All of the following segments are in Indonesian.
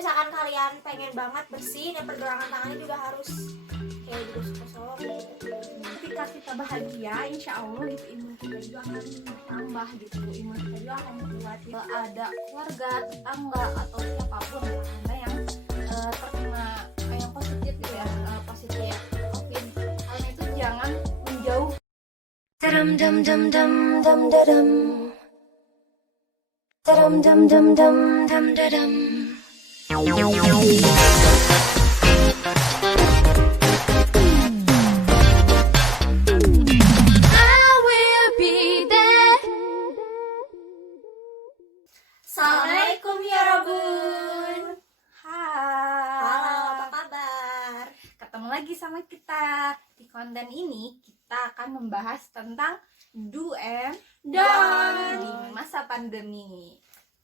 misalkan kalian pengen banget bersih dan pergelangan tangannya juga harus kayak digosok-gosok. Ketika kita bahagia, insya Allah gitu imun kita juga akan bertambah gitu, imun kita juga akan kuat. Ada keluarga, tetangga atau siapapun anda yang terkena yang positif gitu ya, positif COVID, kalian itu jangan menjauh. Dum dum dum dum dum dum dum dum dum dum dum dum. Assalamualaikum ya Robun. Halo, apa Hai, kabar? ketemu lagi sama kita. Di konten ini kita akan membahas tentang do and don't di masa pandemi.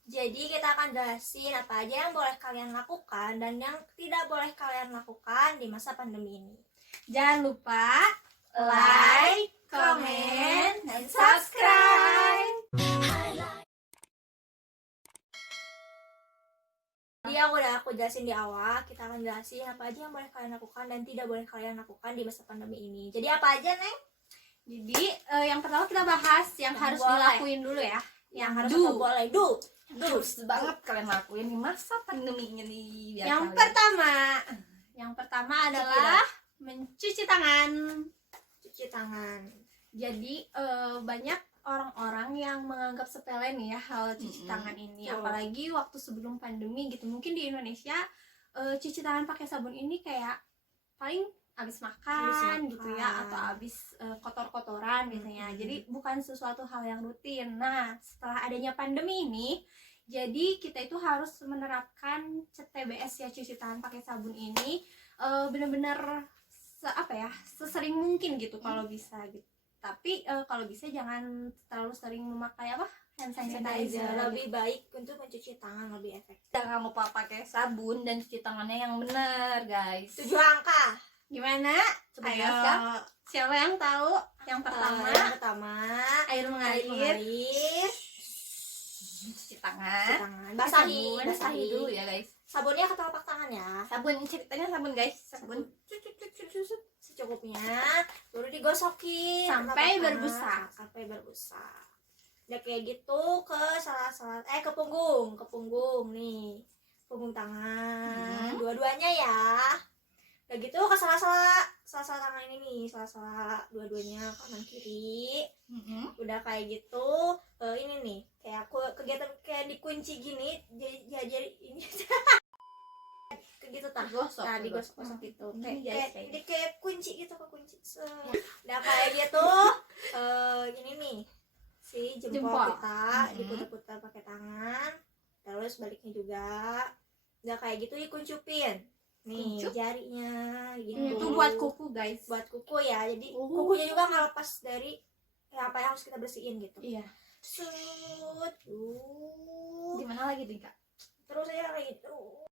Jadi kita akan jelasin apa aja yang boleh kalian lakukan dan yang tidak boleh kalian lakukan di masa pandemi ini. Jangan lupa like, comment, dan subscribe. Jadi yang udah aku jelasin di awal, kita akan jelasin apa aja yang boleh kalian lakukan dan tidak boleh kalian lakukan di masa pandemi ini. Jadi apa aja, Neng? Jadi yang pertama kita bahas yang harus Boleh. dilakuin dulu ya. Yang harus Do. atau boleh do. Harus banget kalian lakuin di masa pandeminya nih. biar Yang kalian- pertama adalah mencuci tangan. cuci tangan. Jadi banyak orang-orang yang menganggap sepele nih ya hal cuci tangan ini, Betul. apalagi waktu sebelum pandemi gitu. Mungkin di Indonesia cuci tangan pakai sabun ini kayak paling habis makan gitu ya, atau habis kotor-kotoran biasanya. Jadi bukan sesuatu hal yang rutin. Nah, setelah adanya pandemi ini, jadi kita itu harus menerapkan TBS ya, cuci tangan pakai sabun ini benar-benar sesering mungkin gitu kalau bisa gitu. Tapi kalau bisa jangan terlalu sering memakai hand sanitizer. Lebih baik untuk mencuci tangan lebih efektif. Jangan lupa pakai sabun dan cuci tangannya yang benar, guys. 7 angka. Gimana? Coba Ayo, jelaskan. siapa yang tahu? Yang pertama, Yang pertama, air mengalir, mengalir, cuci cuci tangan, tangan, basahi, basahi dulu ya, guys. Sabunnya ke telapak tangan ya, Sabun, ceritanya sabun, guys. Sabun secukupnya, baru digosokin Sampai telapak tangan, berbusa. sampai berbusa. Udah kayak gitu ke ke punggung nih, punggung tangan, dua-duanya ya. Udah gitu ke sela-sela tangan ini nih, sela-sela dua-duanya kanan kiri. Udah kayak gitu ini nih kayak kegiatan kayak dikunci gini, jadi ini gitu tah. Digosok, Nah, digosok. digosok gitu. Ini Kayak guys, kayak jadi kayak kunci gitu, ke kunci. Udah kayak gitu ini nih si jempol kita diputar-putar pakai tangan, terus baliknya juga. Udah kayak gitu dikuncupin nih Kuncup. jarinya gitu. Itu buat kuku, guys. Buat kuku ya, jadi kukunya juga nggak lepas dari apa yang harus kita bersihin gitu. Iya. Sut, Gimana lagi nih, Kak? terus aja kayak gitu.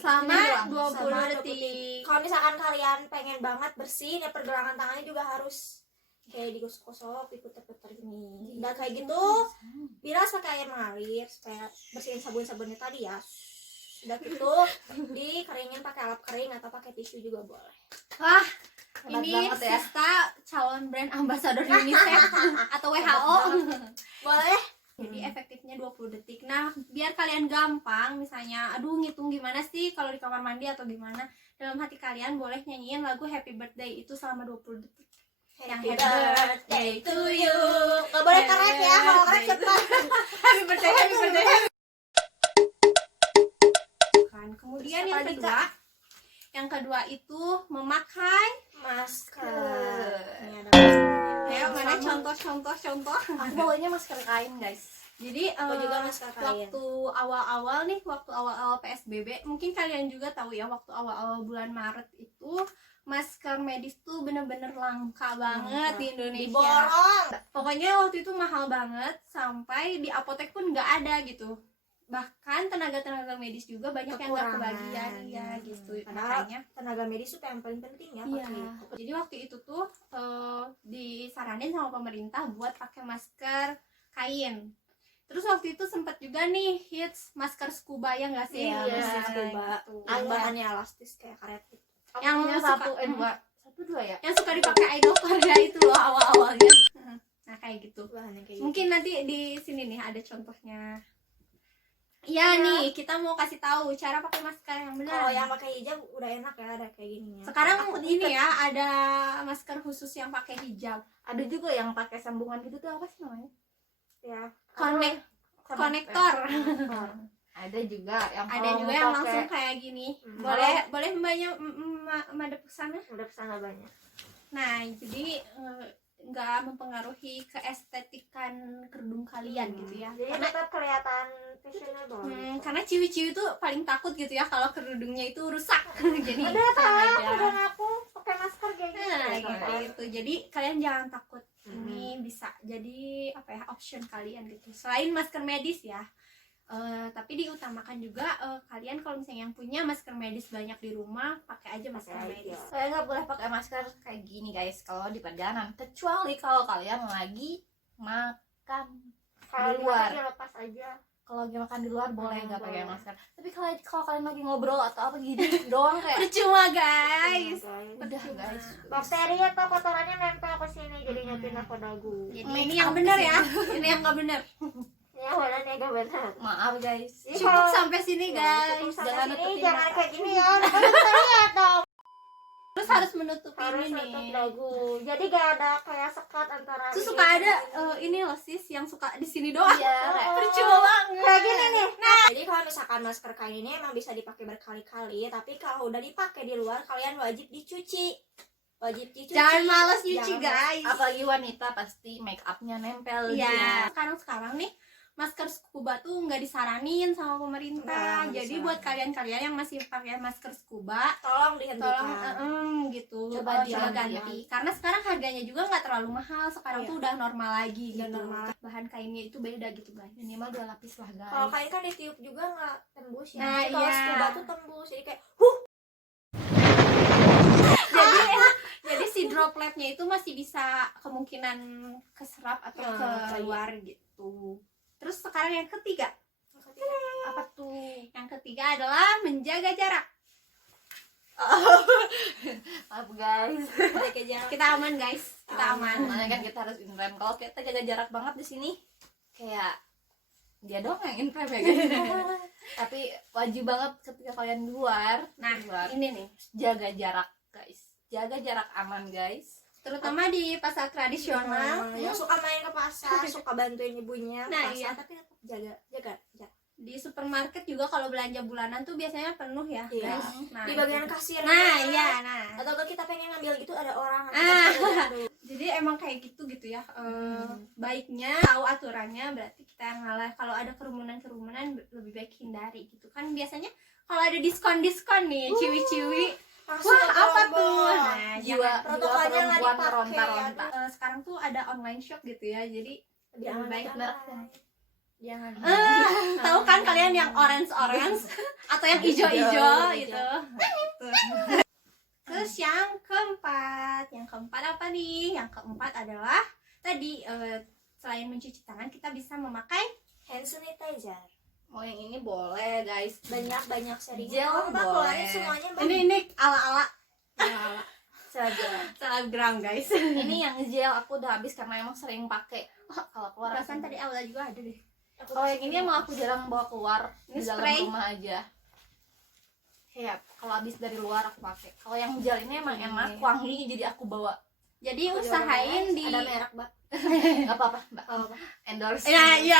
Selama 20 Sama detik. Kalau misalkan kalian pengen banget bersih, ya pergelangan tangannya juga harus kayak digosok-gosok, diputer-puter gini. Udah kayak gitu, bilas pakai air mengalir supaya bersihin sabun-sabunnya tadi ya. Udah gitu, dikeringin pakai alat kering atau pakai tisu juga boleh. Wah, Hebat ini banget ya. Sista calon brand ambassador UNICEF atau WHO. Boleh? Jadi efektifnya 20 detik. Nah, biar kalian gampang, misalnya aduh ngitung gimana sih kalau di kamar mandi atau gimana, dalam hati kalian boleh nyanyiin lagu Happy Birthday itu selama 20 detik. Happy birthday to you. Gak boleh kerek ya, kalau kerek cepat. Happy birthday, happy birthday. Kan. Kemudian Terus apa lagi, yang kedua itu memakai Masker. Ini ada Ayo, mana contoh. Aku bawanya masker kain, guys. Jadi Aku juga masker kain. waktu awal-awal PSBB, mungkin kalian juga tahu ya, waktu awal-awal bulan Maret itu masker medis tuh bener-bener langka banget di Indonesia. Diborong. Pokoknya waktu itu mahal banget, sampai di apotek pun nggak ada gitu. Bahkan tenaga medis juga banyak yang nggak kebagian ya gitu. Padahal Makanya tenaga medis itu yang paling penting ya iya. pakai. Jadi waktu itu tuh disaranin sama pemerintah buat pakai masker kain. Terus waktu itu sempat juga nih hits masker scuba ya nggak sih? Iya, masker scuba. Gitu. Yang bahannya elastis kayak karet gitu. Yang punya suka- satu satu dua ya. Yang suka dipakai idol Korea itu loh awal-awalnya. Nah kayak gitu. Bahannya kayak Mungkin nanti di sini nih ada contohnya. Iya nih, kita mau kasih tahu cara pakai masker yang gitu. benar. Kalau yang pakai hijab udah enak ya, ada kayak gini ya. Sekarang Aku ini ya ada masker khusus yang pakai hijab. Ada juga yang pakai sambungan gitu tuh, apa sih namanya? ya. Konektor. Ada juga yang Ada kalau juga mau yang pakai- langsung kayak gini. Hmm. Boleh mbaknya madep ke sana. Udah kesana banyak. Nah, jadi nggak mempengaruhi keestetikan kerudung kalian gitu ya. Jadi Karena tetap kelihatan fashionable. karena ciwi-ciwi tuh paling takut gitu ya kalau kerudungnya itu rusak. Jadi Udah sama tahu, aja. dan aku pakai masker kayak gini. Nah, gitu. kayak gitu. Jadi kalian jangan takut. Hmm. Ini bisa jadi apa ya, option kalian gitu. Selain masker medis ya. Tapi diutamakan juga kalian kalau misalnya yang punya masker medis banyak di rumah, pakai aja masker Pakai medis. aja. Saya nggak boleh pakai masker kayak gini guys kalau di perjalanan, kecuali kalau kalian lagi makan Kalau di luar. dipakai lepas aja. Kalau lagi makan di luar boleh nggak pakai boleh. masker. Tapi kalau kalian lagi ngobrol atau apa gini doang kayak Percuma guys. udah guys. Bakteri atau kotorannya nempel ke sini jadinya pindah ke dagu. Jadi ini yang benar ya. Ini yang nggak benar. Ya benar ya gak benar. Maaf guys. Jadi Cukup kalau- sampai sini Ya, guys. cukup sampai Jangan sini, nutupin jangan mata. kayak gini ya. Nanti bisa lihat dong. Terus harus menutup Harus ini nutup nih. dagu. Jadi gak ada kayak sekat antara. Terus ini suka sama ada ini. ini loh sis yang suka di sini doang. Iya, kayak Percuma banget. Kayak gini nih. Nah, jadi kalau misalkan masker kain ini emang bisa dipakai berkali-kali, tapi kalau udah dipakai di luar kalian wajib dicuci. Wajib dicuci. Jangan males nyuci Jangan guys. apalagi wanita pasti make upnya nempel Iya. Sekarang nih masker scuba tuh nggak disaranin sama pemerintah. Nggak Jadi bisa. buat kalian-kalian yang masih pakai masker scuba, Tolong tolong dihentikan. gitu. Coba Coba diganti ganti. Karena sekarang harganya juga nggak terlalu mahal. Sekarang Iya. tuh udah normal lagi Udah gitu. normal. Bahan kainnya itu beda gitu guys. minimal 2 lapis lah guys. Kalau kain kan ditiup juga nggak tembus ya. Nah, Tapi kalau iya. scuba tuh tembus. Jadi kayak Jadi si dropletnya itu masih bisa kemungkinan keserap atau Nah, keluar gitu. Terus sekarang yang ketiga. apa tuh? Yang ketiga adalah menjaga jarak. Maaf guys. jaga jarak. Kita aman guys. Kita aman. Makanya kan kita harus in rem. Kalau kita jaga jarak banget di sini kayak dia doang yang in rem ya guys. Tapi wajib banget ketika kalian di luar, Nah, di luar, ini nih. jaga jarak guys. Jaga jarak aman guys. Terutama di pasar tradisional. Yang suka main ke pasar, suka bantuin ibunya ke Nah, pasar, iya. tapi tetap jaga. Di supermarket juga kalau belanja bulanan tuh biasanya penuh ya Iya. guys. Nah, Di bagian itu. kasir. Nah, iya, nah. Atau kalau kita pengen ngambil gitu ada orang. Ah. Jadi emang kayak gitu ya. Baiknya tahu aturannya, berarti kita yang ngalah. Kalau ada kerumunan lebih baik hindari gitu kan. Biasanya kalau ada diskon nih, ciwi-ciwi. Wah, apa tuh? Nah, Jiwa protokolnya nggak perempuan dipakai, meronta-ronta. sekarang tuh ada online shop gitu ya. Jadi Jangan baik bener. Jangan. tahu kan kalian yang orange atau yang hijau gitu. Tuh. Terus yang keempat apa nih? Yang keempat adalah tadi selain mencuci tangan kita bisa memakai Hand sanitizer. Mau yang ini boleh guys. Banyak serinya. Gel Oh, Mbak, boleh. keluarin semuanya Mbak. ini ala-ala Saja. selebgram guys. Ini yang gel aku udah habis karena emang sering pakai. Kalau keluar Perasaan tadi awal juga ada deh. kalau yang ini emang aku jarang bawa keluar, Ini di dalam spray. rumah aja. Kayak kalau habis dari luar aku pakai. Kalau yang gel ini emang enak, wangi, jadi aku bawa. Jadi usahain di ada merek, Mbak. Gak apa-apa, Mbak. Oh, Mbak. Endorse. Ya, iya.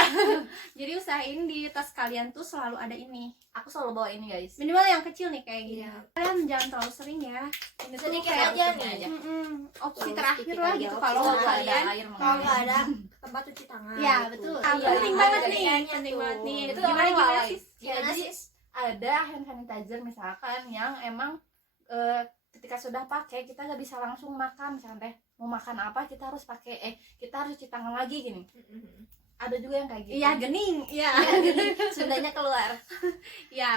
Jadi usahain di tas kalian tuh selalu ada ini. Aku selalu bawa ini guys. Minimal yang kecil nih kayak gini. Iya. Kalian jangan terlalu sering ya. Ini tuh Sedikit kayak aja ini nih. aja. Opsi Tuh, terakhir sedikit lah aja. gitu Opsi kalau Kalau nggak ada kalian. air Kalau mengalir. nggak ada tempat cuci tangan. Ya, gitu. betul. Iya, Penting ada banget nih. bedanya Penting tuh. banget nih. Itu Gimana orang gimana lain. sih? Gimana Jadi sih? ada hand sanitizer misalkan yang emang ketika sudah pakai kita nggak bisa langsung makan, misalkan teh mau makan apa kita harus pakai kita harus cuci tangan lagi gini. ada juga yang kayak gitu. Iya, gening. Iya. Sundanya keluar. Iya,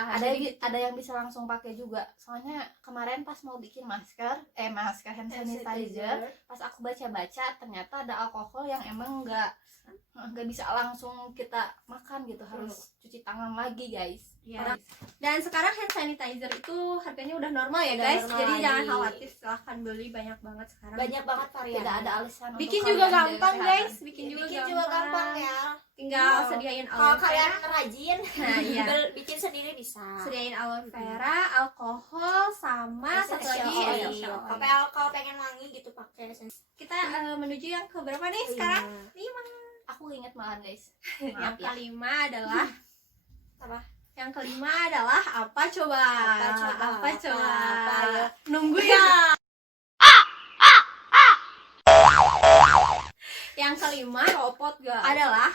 Ada yang bisa langsung pakai juga. Soalnya kemarin pas mau bikin masker hand sanitizer, pas aku baca-baca ternyata ada alkohol yang emang nggak bisa langsung kita makan gitu, harus cuci tangan lagi guys. Iya. Dan sekarang hand sanitizer itu harganya udah normal ya Udah guys. normal Jadi lagi. jangan khawatir, silahkan beli, banyak banget sekarang. Banyak banget varian. Tidak ada alasan Bikin untuk juga kalian jaga gampang kesehatan. guys, bikin juga gampang ya. Tinggal Wow. sediain Kalau aloe kalian vera, rajin, nah iya, bikin sendiri bisa. sediain aloe vera, alkohol, sama satu lagi essential oil. Kalau pengen wangi gitu pakai essential Kita menuju yang ke berapa nih oil. sekarang? Aku inget banget guys. Yang Maaf ya. kelima adalah Apa? Yang kelima adalah apa coba? Apa coba? Apa ya? Nunggu ya. Yang kelima Copot gak? adalah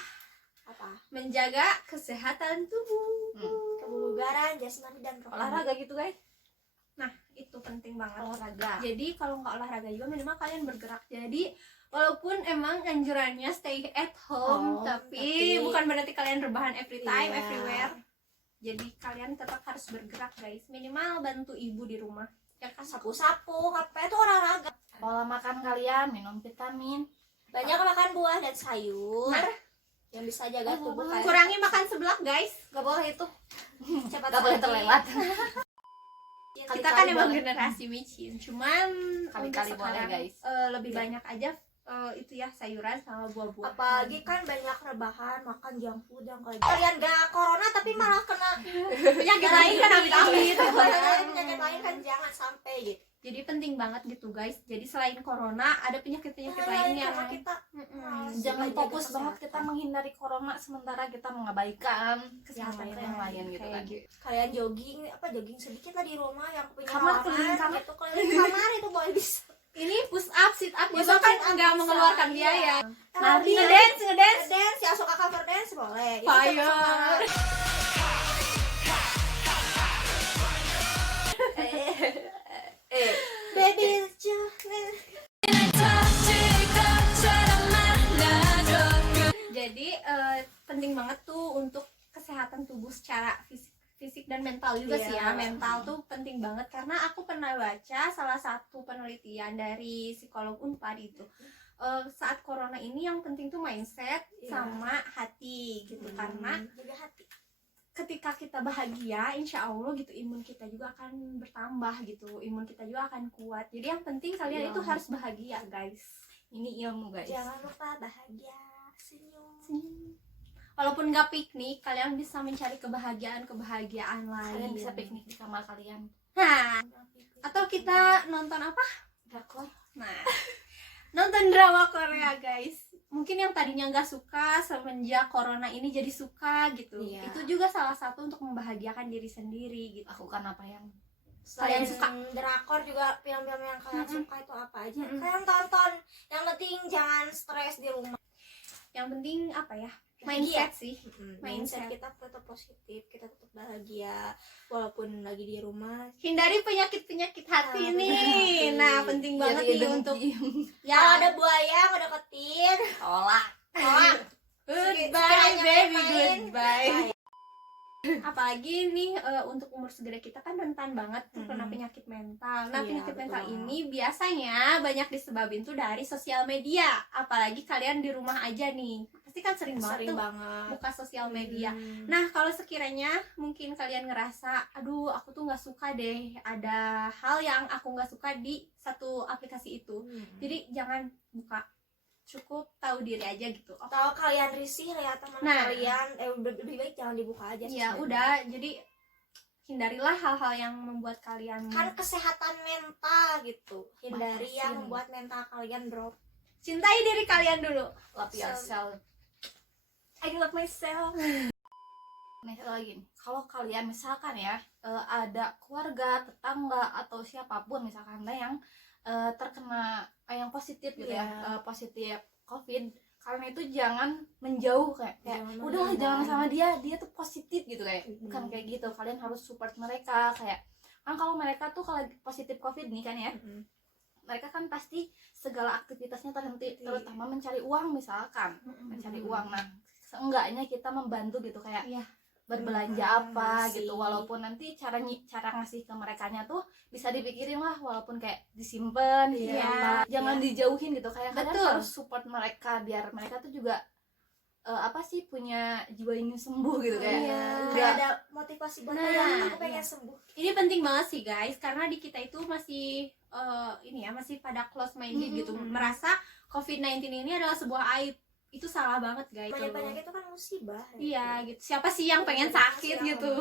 Apa? menjaga kesehatan tubuh. Kebugaran, jasmani dan rohani. Olahraga gitu guys. Nah, itu penting banget. Olahraga. Jadi kalau nggak olahraga juga minimal kalian bergerak. Jadi walaupun emang anjurannya stay at home, tapi bukan berarti kalian rebahan every time, Iya. everywhere. Jadi kalian tetap harus bergerak guys. Minimal bantu ibu di rumah. Ya kan? Sapu-sapu, apa itu olahraga. Pola makan kalian, minum vitamin. Banyak makan buah dan sayur. Nah. Yang bisa jaga tubuh kalian. Kurangi makan seblak guys. Gak boleh itu. Cepat Gak boleh saji. terlewat. Kali-kali Kita kan emang boleh. generasi micin. Cuman Kali-kali untuk boleh, sekarang, guys. lebih Iya. banyak aja itu ya sayuran sama buah-buahan. Apalagi kan banyak rebahan makan junk food yang kayak kalian gak corona tapi malah kena penyakit lain kan amit-amit. penyakit lain kan jangan sampai gitu. Jadi penting banget gitu guys. Jadi selain corona ada penyakit-penyakit lain yang karena kita Jangan Jaga fokus kesehatan. banget kita menghindari corona sementara kita mengabaikan kesehatan yang lain gitu kan. kalian jogging sedikit lah di rumah yang punya Kamar, halaman keliling kamar. gitu keliling kamar itu boleh bisa. ini push up, sit up Push juga up, kan sit up nggak bisa. mengeluarkan Iya. biaya. Nari, Ngedance dance ya suka cover dance boleh. Itu Fire. sama-sama. Baby Jadi penting banget tuh untuk kesehatan tubuh secara fisik dan mental juga Iya. sih ya. Mental tuh penting banget karena aku pernah baca salah satu penelitian dari psikolog Unpad itu. Saat corona ini yang penting tuh mindset Iya. sama hati gitu, karena jaga hati. ketika kita bahagia insya Allah gitu imun kita juga akan bertambah gitu, imun kita juga akan kuat. Jadi yang penting kalian Iya. itu harus bahagia guys. Ini ilmu guys. Jangan lupa bahagia, senyum. Walaupun nggak piknik, kalian bisa mencari kebahagiaan lain. Kalian bisa piknik di kamar kalian. Nah, atau kita nonton apa? Drakor. Nah, nonton drama Korea guys. Mungkin yang tadinya nggak suka semenjak corona ini jadi suka gitu. Iya. Itu juga salah satu untuk membahagiakan diri sendiri gitu. Lakukan apa yang Selain Kalian suka. drakor juga film-film yang kalian suka itu apa aja? Mm-mm. Kalian tonton. Yang penting jangan stres di rumah. Yang penting apa ya? Bahagia. Mindset sih. Mindset kita tetap positif, kita tetap bahagia walaupun lagi di rumah. Hindari penyakit-penyakit hati Nah, nih. hati. Nah, penting banget Iya, nih dengki. untuk Kalau ada ya. buaya yang ngedeketin, tolak. tolak. Goodbye Sekiranya baby, main-main. goodbye. Apalagi nih untuk umur segede kita kan rentan banget tuh kena Mm-mm. penyakit mental. Nah, Iya, penyakit betul mental banget. ini biasanya banyak disebabin tuh dari sosial media. Apalagi kalian di rumah aja nih. Pasti kan sering banget tuh banget. buka sosial media. Hmm. Nah, kalau sekiranya mungkin kalian ngerasa, aduh aku tuh nggak suka deh, ada hal yang aku nggak suka di satu aplikasi itu. Jadi jangan buka, cukup tahu diri aja gitu. Oh, Kalau kalian risih lihat teman Nah. kalian, lebih baik jangan dibuka aja. ya sosmed. udah, jadi hindarilah hal-hal yang membuat kalian Kan kesehatan mental gitu. Hindari Makasih yang nih. membuat mental kalian drop. cintai diri kalian dulu. Love yourself. I love myself. Nih lagi nih, kalau kalian misalkan ya ada keluarga, tetangga atau siapapun misalkan ada yang terkena yang positif gitu ya, Iya. positif COVID, kalian itu jangan menjauh kayak Jangan udahlah menghindar. jangan sama dia tuh positif gitu kayak bukan kayak gitu. Kalian harus support mereka kayak kan kalau mereka tuh kalau positif COVID nih kan ya, mereka kan pasti segala aktivitasnya terhenti, terutama mencari uang misalkan mencari uang. Nah seenggaknya kita membantu gitu kayak Iya. berbelanja apa ngasih. gitu, walaupun nanti cara ngasih ke merekanya tuh bisa dipikirin lah, walaupun kayak disimpan gitu Iya, apa, jangan dijauhin gitu, kayak kalian Betul. harus support mereka biar mereka tuh juga apa sih, punya jiwa ingin sembuh gitu kayak Iya. Kayak ada motivasi buat Nah, kayak aku pengen iya. sembuh. Ini penting banget sih guys, karena di kita itu masih ini ya, masih pada close minded gitu, merasa COVID-19 ini adalah sebuah aib. Itu salah banget guys. Penyakit itu kan musibah. Iya gitu. Siapa sih yang pengen sakit gitu?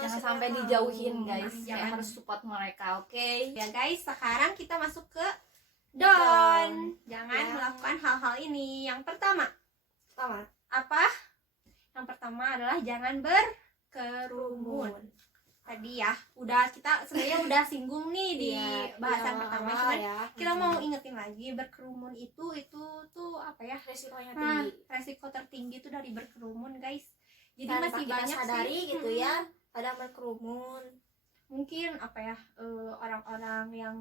jangan sampai dijauhin guys, Jangan. kayak harus support mereka, oke? Ya guys, sekarang kita masuk ke don. Jangan Ya. melakukan hal-hal ini. Yang pertama, Pertama, apa? Yang pertama adalah jangan berkerumun. Tadi ya, kita sebenarnya udah singgung nih di Iya, bahasan yang pertama, awal cuman ya. kita mau ingetin lagi, berkerumun itu tuh apa ya? resikonya Nah, tinggi. resiko tertinggi itu dari berkerumun guys. Jadi Tanpa masih kita banyak sadari sih, gitu ya, pada berkerumun. mungkin apa ya, orang-orang yang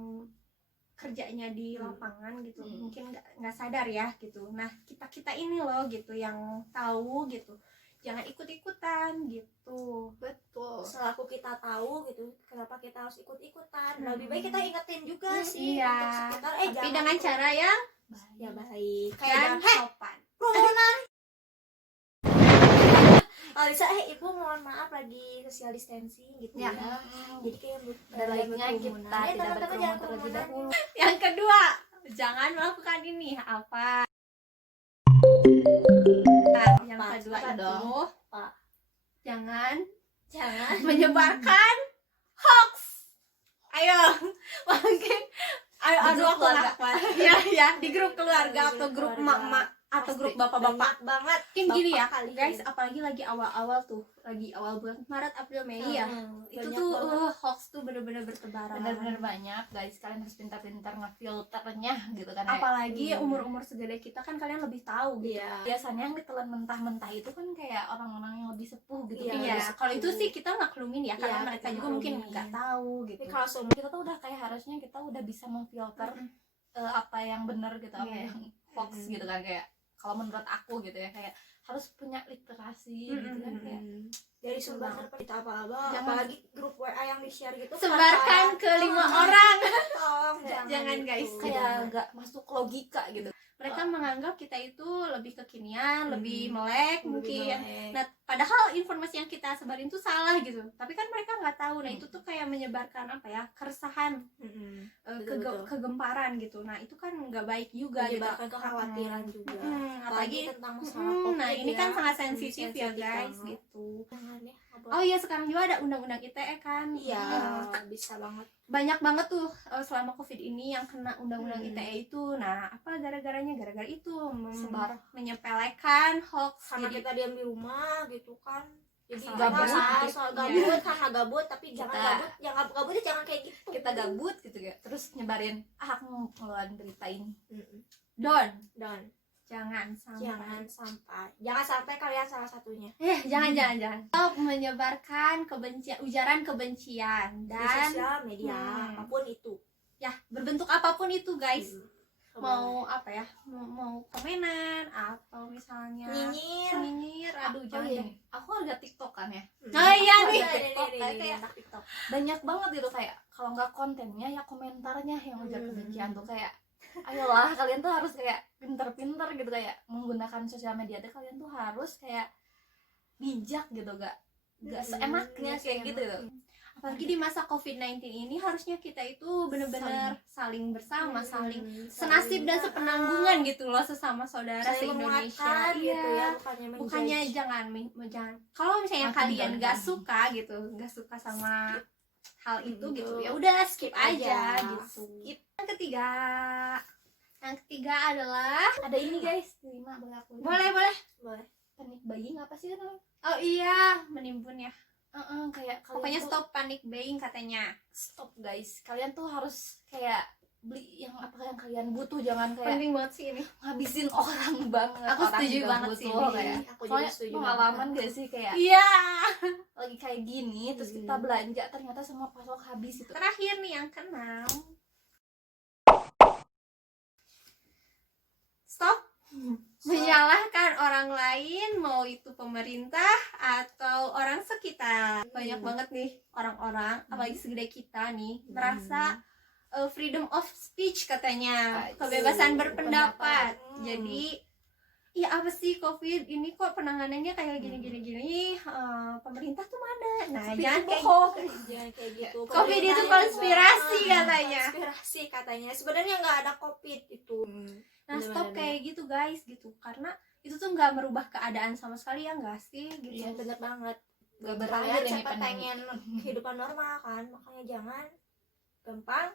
kerjanya di lapangan gitu, mungkin nggak sadar ya gitu. Nah, kita ini loh gitu yang tahu gitu, jangan ikut-ikutan gitu. Betul. Selaku kita tahu gitu, kenapa kita harus ikut-ikutan. Lebih baik kita ingetin juga sih Iya. untuk sekitar. Tapi jangan dengan cara yang ya baik. dan Kayak jangan sopan. kerumunan. Kalau bisa ibu mohon maaf lagi social distancing gitu ya. Jadi kayak Ada baiknya kita tidak berkerumun terlebih dahulu. Yang kedua, jangan melakukan ini apa? Yang kedua Apa itu dong? Apa? jangan Jangan menyebarkan hoax. Ayo, mungkin ayo Di aduh grup aku keluarga. nggak kuat. Iya ya, di grup keluarga Di atau grup grup keluarga. emak-emak atau Pasti. grup bapak-bapak. banyak banget. Mungkin gini ya, Bapak kali guys, ini. apalagi lagi awal-awal tuh, lagi awal bulan Maret, April, Mei ya. Itu Banyak tuh banget. hoax tuh bener-bener bertebaran. Benar-benar banyak guys, kalian harus pintar-pintar ngefilternya gitu kan. Apalagi umur-umur segede kita kan kalian lebih tahu gitu. Iya. Biasanya yang ditelan mentah-mentah itu kan kayak orang-orang yang lebih sepuh gitu. Iya, kan. Iya, lebih kalau itu sepuh. sih kita maklumin ya, karena Iya, mereka kita juga mungkin maklumin. nggak tahu Tapi gitu. kalau seumur Kita tuh udah kayak harusnya kita udah bisa memfilter apa yang benar gitu, apa Iya. yang hoax gitu kan, kayak kalau menurut aku gitu ya, kayak harus punya literasi gitu kan, kayak dari sumber kita apa-apa, Jangan. apalagi grup WA yang di-share gitu Sebarkan ke 5 Tolong. orang. Tolong Jangan, gitu. guys. kayak nggak masuk logika gitu. Mereka menganggap kita itu lebih kekinian, lebih melek mungkin. melek. Nah, padahal informasi yang kita sebarin itu salah gitu. Tapi kan mereka nggak tahu. Nah, itu tuh kayak menyebarkan apa ya? Keresahan, Betul. kegemparan gitu. Nah, itu kan nggak baik juga gitu. Menyebabkan kekhawatiran juga. Apalagi tentang masalah COVID nah, ini ya. kan sangat sensitif ya, Sensitif guys, banget. gitu. Jangan ya, nggak boleh. Oh iya, sekarang juga ada undang-undang ITE kan. Iya, Eh, bisa banget. banyak banget tuh selama COVID ini yang kena undang-undang Hmm. ITE itu. Nah, apa gara-garanya? Gara-gara itu Sebar. menyepelekan hoax. Karena Jadi kita diam di rumah gitu kan. Jadi Gabut. soal gabut karena gabut, tapi jangan Kita- gabut, jangan gabutnya jangan kayak gitu. Kita gabut gitu ya, terus nyebarin aku mau ngeluarin berita ini. don, Dan jangan sampai. jangan sampai kalian salah satunya Jangan. Stop menyebarkan kebencian, ujaran kebencian di dan sosial media apapun itu. ya berbentuk apapun itu, guys. Coba. Mau apa ya? Mau komenan atau misalnya nyinyir, aduh Oh jangan. iya, aku harga TikTok kan ya. Oh iya nih. Kayak banyak banget gitu, kayak kalau nggak kontennya ya komentarnya yang ujar kebencian tuh, kayak ayolah kalian tuh harus kayak pinter-pinter gitu, kayak menggunakan sosial media tuh kalian tuh harus kayak bijak gitu, gak seenaknya kayak gitu. Apalagi di masa COVID-19 ini harusnya kita itu benar-benar saling bersama, saling senasib dan sepenanggungan gitu loh sesama saudara se-Indonesia. gitu ya, Bukannya jangan kalau misalnya Makin kalian banyak. nggak suka gitu, nggak suka sama hal itu Gitu. gitu, ya udah skip aja aja. gitu. Yang ketiga adalah Ada ini guys, 5 boleh aku? boleh boleh. Panic buying apa sih kan? oh iya menimbun ya, Kayak kalian pokoknya tuh stop panic buying katanya. stop guys, kalian tuh harus kayak beli yang apa yang kalian butuh, jangan kayak Penting banget sih ini. ngabisin orang banget. Aku Orang setuju juga banget butuh, sih ini. kayak Aku juga soalnya setuju pengalaman gak sih, kayak Iya. lagi kayak gini terus kita belanja ternyata semua pasok habis itu. Terakhir nih yang keenam. Stop menyalahkan orang lain, mau itu pemerintah atau orang sekitar. Banyak banget nih orang-orang, apalagi segede kita nih, merasa freedom of speech katanya, kebebasan berpendapat. Jadi ya apa sih COVID ini kok penanganannya kayak gini, pemerintah tuh mana? Nah, jangan kayak Jangan kayak gitu. COVID itu Pemerintah konspirasi katanya. Konspirasi katanya. Sebenarnya nggak ada COVID itu. Nah, stop kayak gitu guys gitu, karena itu tuh nggak merubah keadaan sama sekali, ya nggak sih gitu. Iya, bener banget. Gak Kalian berakhir ini siapa pandemi. pengen kehidupan normal kan, makanya jangan gampang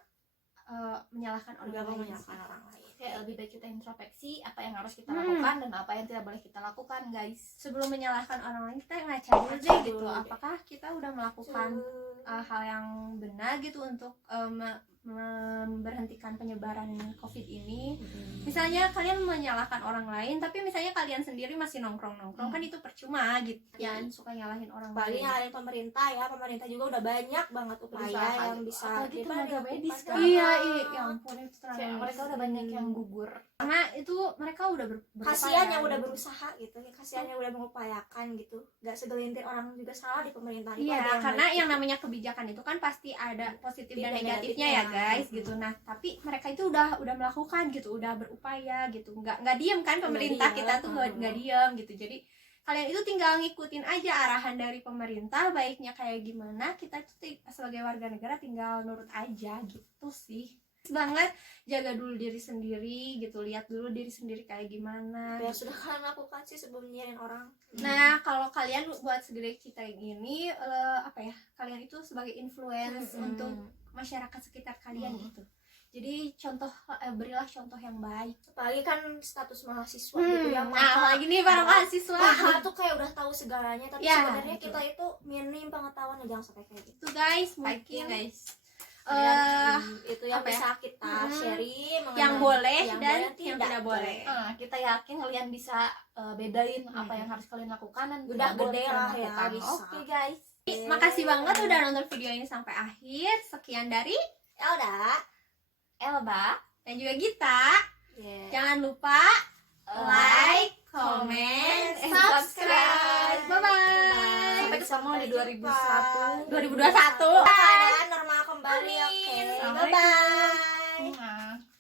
Menyalahkan orang gampang lain. menyalahkan orang lain. Kayak lebih baik kita introspeksi apa yang harus kita lakukan dan apa yang tidak boleh kita lakukan, guys. Sebelum menyalahkan orang lain, kita ngaca dulu Ngaca deh gitu, dulu deh. apakah kita udah melakukan hal yang benar gitu untuk memberhentikan penyebaran COVID ini. Misalnya kalian menyalahkan orang lain, tapi misalnya kalian sendiri masih nongkrong-nongkrong, kan itu percuma gitu. Jangan suka nyalahin orang Paling lain. nyalahin pemerintah ya, pemerintah juga udah banyak banget upaya Berusaha. yang bisa Apalagi tenaga medis kan. Iya, ya ampun itu tenaga Kayak medis. mereka udah banyak yang gugur. Karena itu mereka udah kasihan yang gitu. udah berusaha gitu, kasihan yang udah mengupayakan gitu, nggak segelintir orang juga salah di pemerintah itu. Iya, ada karena baik yang gitu. namanya kebijakan itu kan pasti ada positif dan Dan negatifnya ya negatifnya. guys gitu. Nah, tapi mereka itu udah melakukan gitu, udah berupaya gitu. Nggak diem kan pemerintah, diem. kita tuh nggak diem gitu. Jadi kalian itu tinggal ngikutin aja arahan dari pemerintah, baiknya kayak gimana, kita tuh sebagai warga negara tinggal nurut aja gitu sih. Banget, jaga dulu diri sendiri gitu, lihat dulu diri sendiri kayak gimana Apa yang gitu. sudah kalian lakukan sih sebelum nyiarin orang. Nah, kalau kalian buat segede kita ini apa ya? Kalian itu sebagai influence untuk masyarakat sekitar kalian gitu. Jadi berilah contoh yang baik. Apalagi kan status mahasiswa gitu ya, Nah, lagi nih para mahasiswa. Mahal tuh kayak udah tahu segalanya, tapi Ya, sebenarnya betul. kita itu minim pengetahuannya, jangan sampai kayak gitu. Itu guys, Fighting, mungkin guys. Itu yang apa ya? bisa kita sharing mengenai yang boleh yang dan boleh, yang tidak boleh. Nah, kita yakin kalian bisa bedain apa yang harus kalian lakukan dan Udah tidak boleh gede kalian lah ya, lakukan. bisa. Oke, guys. Makasih banget udah nonton video ini sampai akhir. Sekian dari Elda. Elba, dan juga Gita. Yeah. Jangan lupa like, comment, subscribe. Bye-bye. Sampai ketemu di 2021. 2021. Keadaan normal kembali. Oke. Amin. Bye bye. Nah.